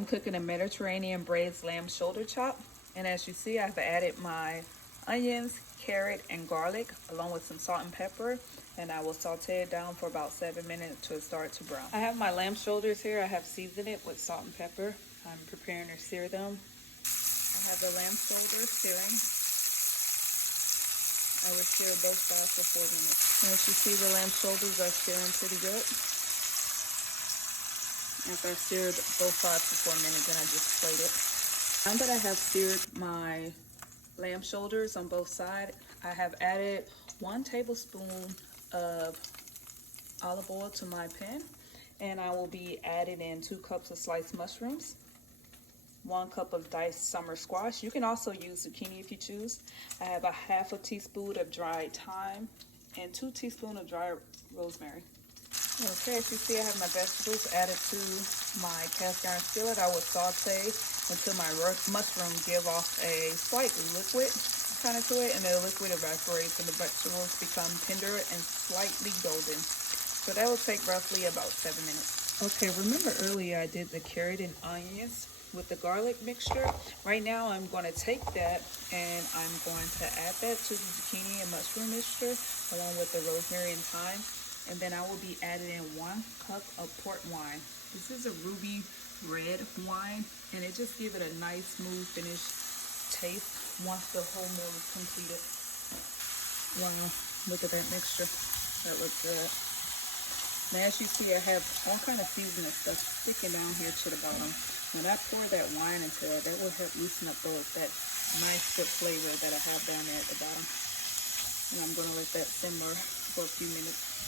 I'm cooking a Mediterranean braised lamb shoulder chop. And as you see, I've added my onions, carrot, and garlic along with some salt and pepper. And I will saute it down for about 7 minutes to start to brown. I have my lamb shoulders here. I have seasoned it with salt and pepper. I'm preparing to sear them. I have the lamb shoulders searing. I will sear both sides for 4 minutes. And as you see, the lamb shoulders are searing pretty good. After I seared both sides for 4 minutes, then I just plate it. Now that I have seared my lamb shoulders on both sides, I have added 1 tablespoon of olive oil to my pan, and I will be adding in 2 cups of sliced mushrooms, 1 cup of diced summer squash. You can also use zucchini if you choose. I have a half a teaspoon of dried thyme and 2 teaspoons of dried rosemary. Okay, as you see, I have my vegetables added to my cast iron skillet. I will saute until my mushroom give off a slight liquid kind of to it, and the liquid evaporates and the vegetables become tender and slightly golden. So that will take roughly about 7 minutes. Okay, remember earlier I did the carrot and onions with the garlic mixture. Right now I'm going to take that and I'm going to add that to the zucchini and mushroom mixture along with the rosemary and thyme. And then I will be adding in 1 cup of port wine. This is a ruby red wine, and it just gives it a nice, smooth finish taste once the whole meal is completed. Wow, look at that mixture. That looks good. Now, as you see, I have all kind of seasoning stuff sticking down here to the bottom. When I pour that wine into it, that will help loosen up that nice, good flavor that I have down there at the bottom. And I'm going to let that simmer for a few minutes.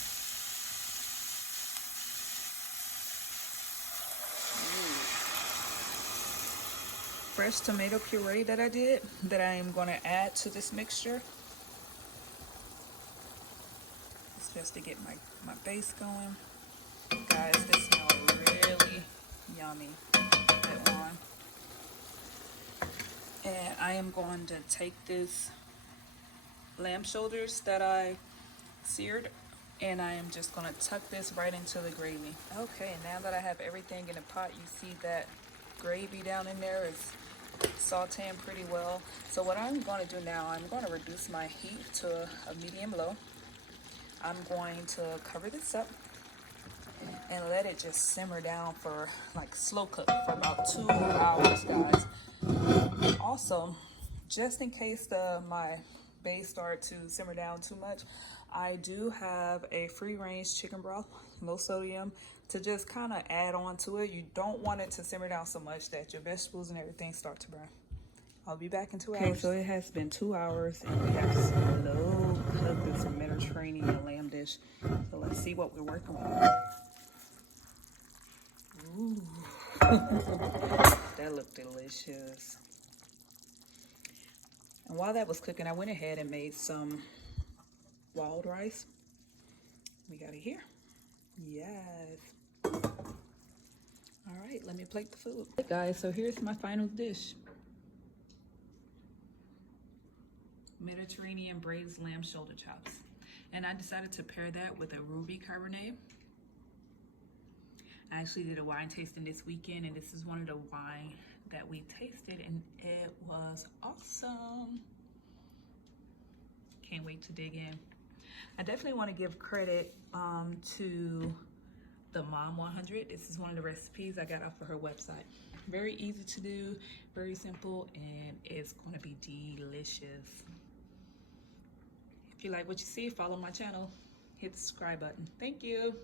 Fresh tomato puree that I did, that I am going to add to this mixture. It's just to get my base going. Guys, this smells really yummy, that wine. And I am going to take this lamb shoulders that I seared, and I am just going to tuck this right into the gravy. Okay, now that I have everything in the pot, you see that gravy down in there is sauteing pretty well. So what I'm going to do now, I'm going to reduce my heat to a medium low. I'm going to cover this up and let it just simmer down for like slow cook for about 2 hours, guys. Also, just in case my base start to simmer down too much, I do have a free range chicken broth, low sodium, to just kind of add on to it. You don't want it to simmer down so much that your vegetables and everything start to burn. I'll be back in 2 hours. Okay, so it has been 2 hours and we have slow cooked this Mediterranean lamb dish. So let's see what we're working with. Ooh, that looked delicious. And while that was cooking, I went ahead and made some wild rice. We got it here. Yes. All right, let me plate the food. Hey guys, so here's my final dish. Mediterranean braised lamb shoulder chops. And I decided to pair that with a ruby cabernet. I actually did a wine tasting this weekend, and this is one of the wine that we tasted, and it was awesome. Can't wait to dig in. I definitely want to give credit to the Mom 100. This is one of the recipes I got off of her website. Very easy to do, very simple, and it's going to be delicious. If you like what you see, follow my channel, hit the subscribe button. Thank you.